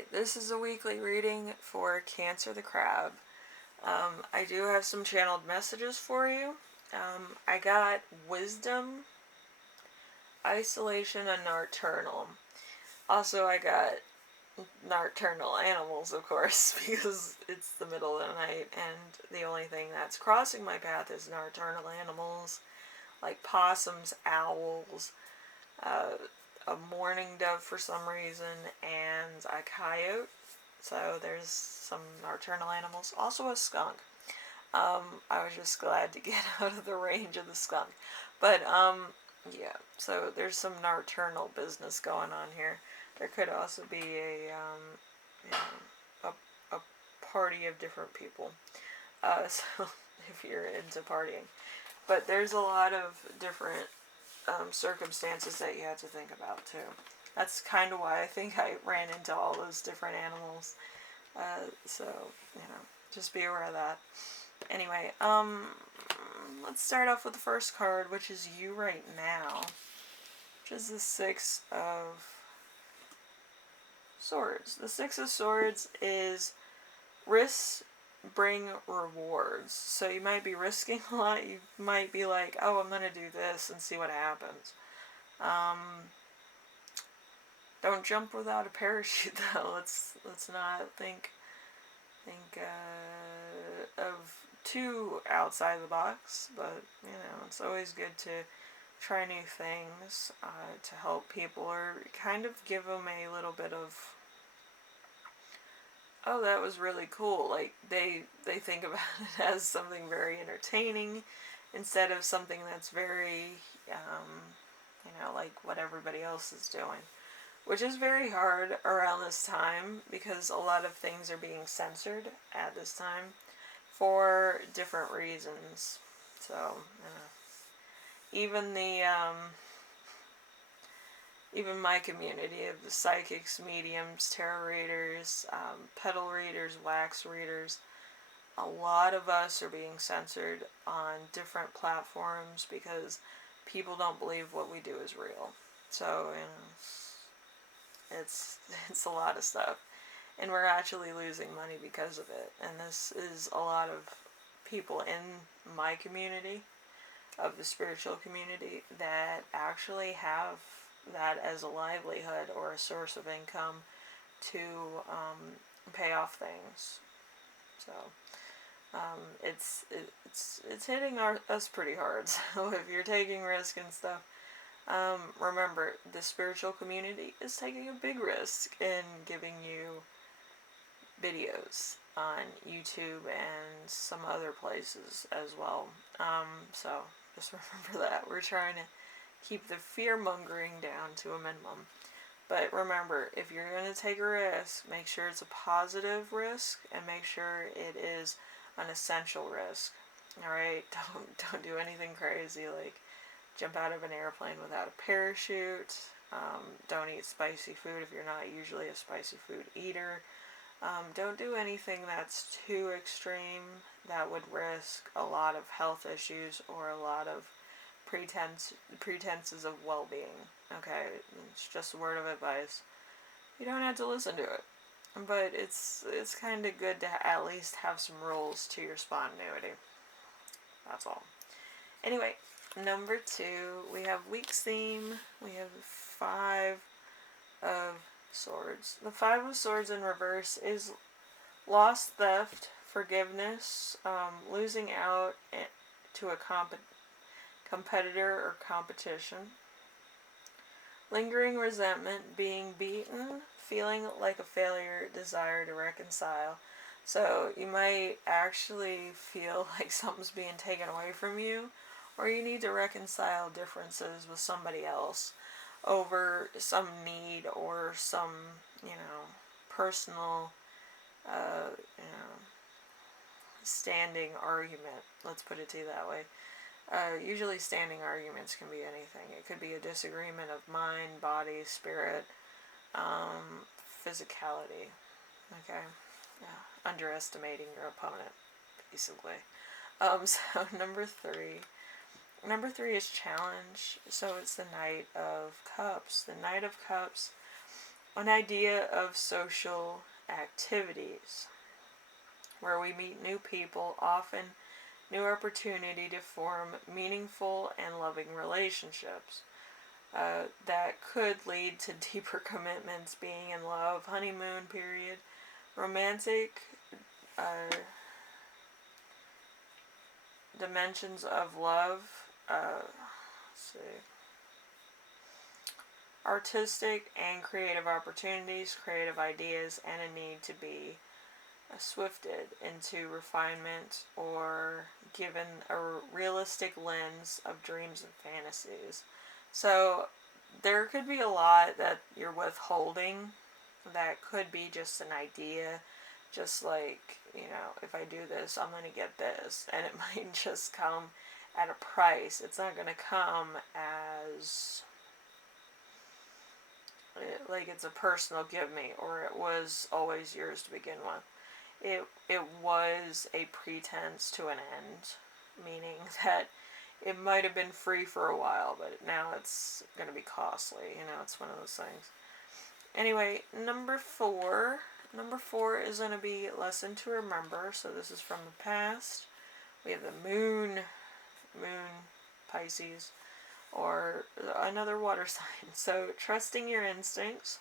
Alright, this is a weekly reading for Cancer the Crab. I do have some channeled messages for you. I got wisdom, isolation, and nocturnal. Also, I got nocturnal animals, of course, because it's the middle of the night, and the only thing that's crossing my path is nocturnal animals, like possums, owls, a mourning dove for some reason, and a coyote. So there's some nocturnal animals. Also a skunk. I was just glad to get out of the range of the skunk. But, yeah. So there's some nocturnal business going on here. There could also be you know, a party of different people. So if you're into partying. But there's a lot of different circumstances that you have to think about too. That's kind of why I think I ran into all those different animals. So, just be aware of that. Anyway, let's start off with the first card, which is you right now, which is the Six of Swords. The Six of Swords is risks bring rewards. So you might be risking a lot. You might be like, oh, I'm going to do this and see what happens. Don't jump without a parachute, though. Let's not think of too outside the box, but it's always good to try new things to help people, or kind of give them a little bit of, oh, that was really cool. Like they think about it as something very entertaining instead of something that's very like what everybody else is doing, which is very hard around this time because a lot of things are being censored at this time for different reasons. So, even even my community of the psychics, mediums, tarot readers, petal readers, wax readers, a lot of us are being censored on different platforms because people don't believe what we do is real. So, it's a lot of stuff, and we're actually losing money because of it. And this is a lot of people in my community, of the spiritual community, that actually have that as a livelihood or a source of income to pay off things. So it's hitting us pretty hard. So if you're taking risk and stuff, remember, the spiritual community is taking a big risk in giving you videos on YouTube and some other places as well. So just remember that. We're trying to keep the fear-mongering down to a minimum. But remember, if you're going to take a risk, make sure it's a positive risk and make sure it is an essential risk. Alright? Don't do anything crazy like jump out of an airplane without a parachute. Don't eat spicy food if you're not usually a spicy food eater. Don't do anything that's too extreme that would risk a lot of health issues or a lot of pretenses of well-being. Okay, it's just a word of advice. You don't have to listen to it, but it's kind of good to at least have some rules to your spontaneity. That's all. Anyway, number 2, we have week's theme. We have 5 of Swords. The 5 of Swords in reverse is loss, theft, forgiveness, losing out to a competitor or competition, lingering resentment, being beaten, feeling like a failure, desire to reconcile. So you might actually feel like something's being taken away from you, or you need to reconcile differences with somebody else over some need or some, personal, standing argument. Let's put it to you that way. Usually standing arguments can be anything. It could be a disagreement of mind, body, spirit, physicality. Okay? Yeah. Underestimating your opponent, basically. So number 3. Number 3 is challenge. So it's the Knight of Cups. The Knight of Cups an idea of social activities where we meet new people, often new opportunity to form meaningful and loving relationships. That could lead to deeper commitments, being in love, honeymoon period, romantic dimensions of love, let's see, artistic and creative opportunities, creative ideas, and a need to be swifted into refinement or given a realistic lens of dreams and fantasies. So there could be a lot that you're withholding that could be just an idea, just like, if I do this, I'm going to get this, and it might just come at a price. It's not going to come as like it's a personal give me, or it was always yours to begin with. It was a pretense to an end, meaning that it might have been free for a while, but now it's going to be costly. It's one of those things. Anyway, number 4. Number 4 is going to be lesson to remember. So this is from the past. We have the moon, Pisces, or another water sign. So trusting your instincts.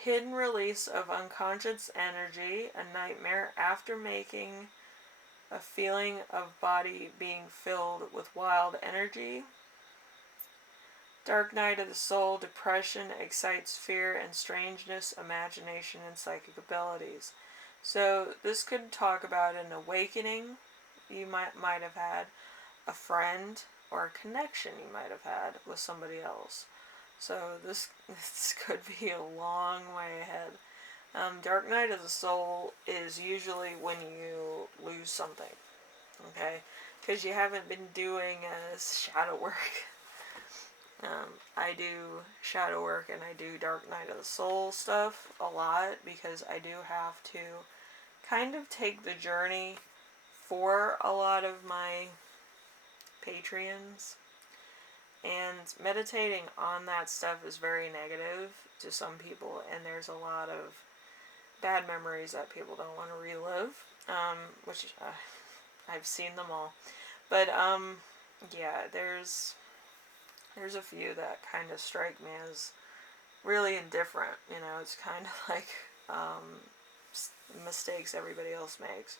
Hidden release of unconscious energy, a nightmare after making a feeling of body being filled with wild energy. Dark night of the soul, depression excites fear and strangeness, imagination, and psychic abilities. So this could talk about an awakening you might have had, a friend, or a connection you might have had with somebody else. So this could be a long way ahead. Dark night of the soul is usually when you lose something, okay? Because you haven't been doing shadow work. I do shadow work and I do Dark Night of the Soul stuff a lot because I do have to kind of take the journey for a lot of my Patreons. And meditating on that stuff is very negative to some people, and there's a lot of bad memories that people don't want to relive, which I've seen them all. But yeah, there's a few that kind of strike me as really indifferent. It's kind of like mistakes everybody else makes.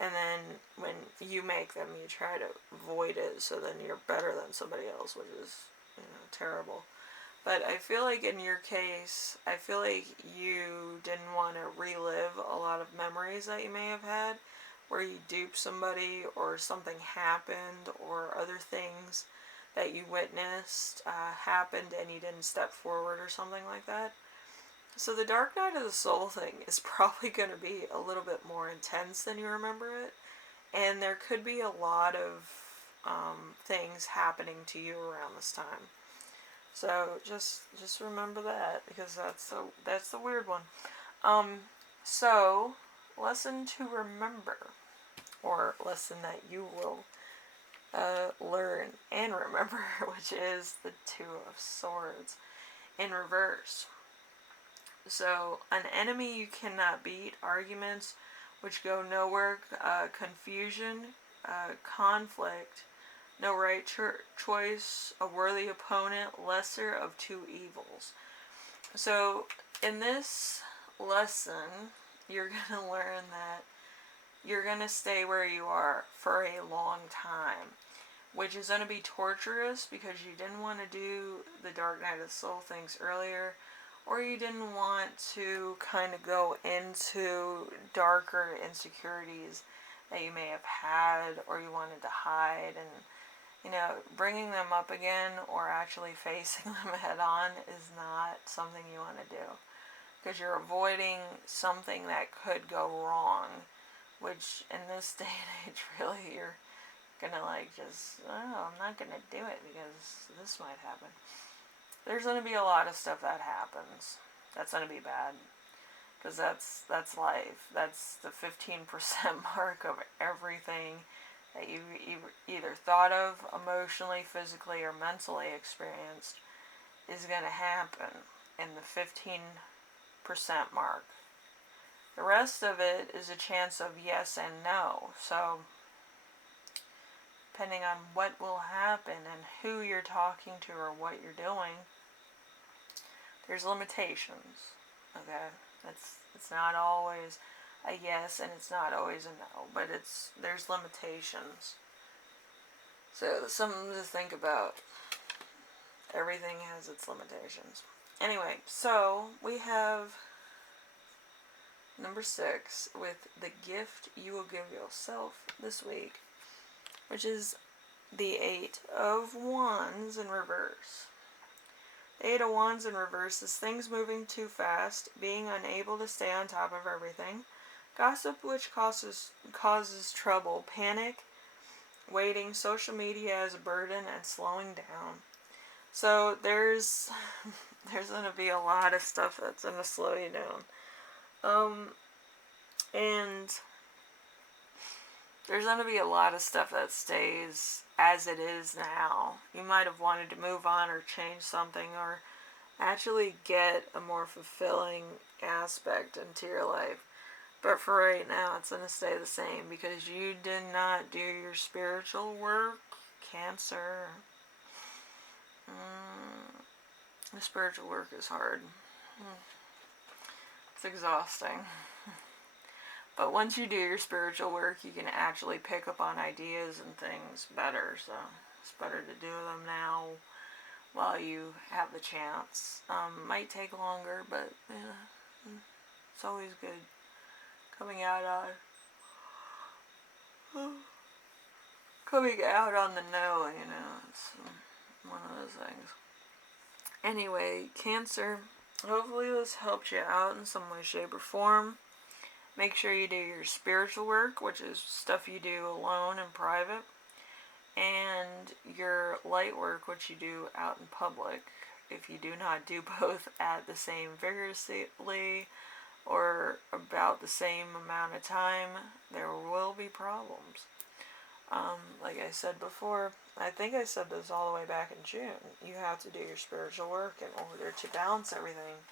And then when you make them, you try to avoid it, so then you're better than somebody else, which is, terrible. But I feel like in your case, I feel like you didn't want to relive a lot of memories that you may have had, where you duped somebody, or something happened, or other things that you witnessed happened and you didn't step forward or something like that. So the Dark Night of the Soul thing is probably going to be a little bit more intense than you remember it. And there could be a lot of things happening to you around this time. So just remember that, because that's the weird one. So lesson to remember, or lesson that you will learn and remember, which is the Two of Swords in reverse. So, an enemy you cannot beat, arguments which go nowhere, confusion, conflict, no right choice, a worthy opponent, lesser of two evils. So, in this lesson, you're going to learn that you're going to stay where you are for a long time, which is going to be torturous because you didn't want to do the Dark Night of the Soul things earlier, or you didn't want to kind of go into darker insecurities that you may have had, or you wanted to hide, and bringing them up again or actually facing them head on is not something you want to do, because you're avoiding something that could go wrong, which in this day and age, really, you're gonna I'm not gonna do it because this might happen. There's going to be a lot of stuff that happens that's going to be bad, because that's life. That's the 15% mark of everything that you either thought of emotionally, physically, or mentally experienced is going to happen. in the 15% mark. The rest of it is a chance of yes and no. So, depending on what will happen and who you're talking to or what you're doing, there's limitations. Okay? It's not always a yes and it's not always a no, but there's limitations. So, something to think about. Everything has its limitations. Anyway, so we have number 6 with the gift you will give yourself this week, which is the 8 of Wands in reverse. The 8 of Wands in reverse is things moving too fast, being unable to stay on top of everything, gossip which causes trouble, panic, waiting, social media as a burden, and slowing down. So there's going to be a lot of stuff that's going to slow you down. And there's going to be a lot of stuff that stays as it is now. You might have wanted to move on or change something or actually get a more fulfilling aspect into your life. But for right now, it's going to stay the same because you did not do your spiritual work, Cancer. The spiritual work is hard. It's exhausting. But once you do your spiritual work, you can actually pick up on ideas and things better. So it's better to do them now while you have the chance. Might take longer, but it's always good coming out on the know, it's one of those things. Anyway, Cancer, hopefully this helped you out in some way, shape, or form. Make sure you do your spiritual work, which is stuff you do alone in private, and your light work, which you do out in public. If you do not do both at the same vigorously or about the same amount of time, there will be problems. Like I said before, I think I said this all the way back in June, you have to do your spiritual work in order to balance everything.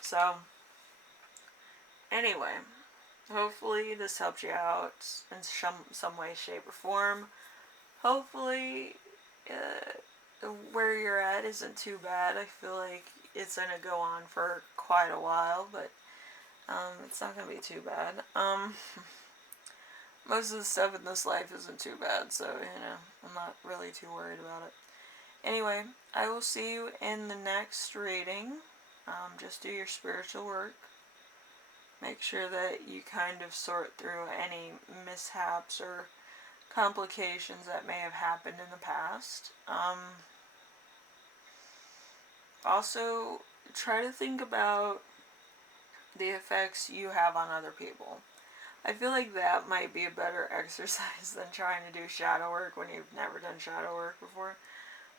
So, anyway, hopefully this helped you out in some way, shape, or form. Hopefully where you're at isn't too bad. I feel like it's going to go on for quite a while, but it's not going to be too bad. Most of the stuff in this life isn't too bad, so, I'm not really too worried about it. Anyway, I will see you in the next reading. Just do your spiritual work. Make sure that you kind of sort through any mishaps or complications that may have happened in the past. Also, try to think about the effects you have on other people. I feel like that might be a better exercise than trying to do shadow work when you've never done shadow work before.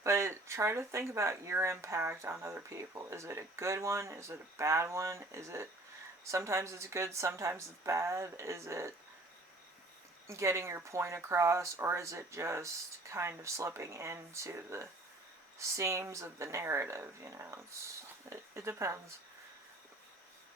But try to think about your impact on other people. Is it a good one? Is it a bad one? Sometimes it's good, sometimes it's bad? Is it getting your point across, or is it just kind of slipping into the seams of the narrative? It depends.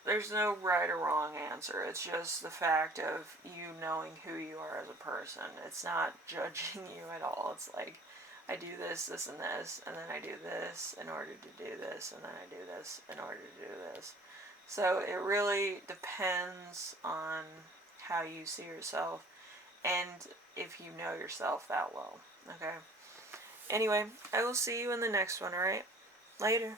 There's no right or wrong answer. It's just the fact of you knowing who you are as a person. It's not judging you at all. It's like, I do this, this, and this, and then I do this in order to do this, and then I do this in order to do this. So it really depends on how you see yourself and if you know yourself that well. Okay? Anyway, I will see you in the next one, alright? Later.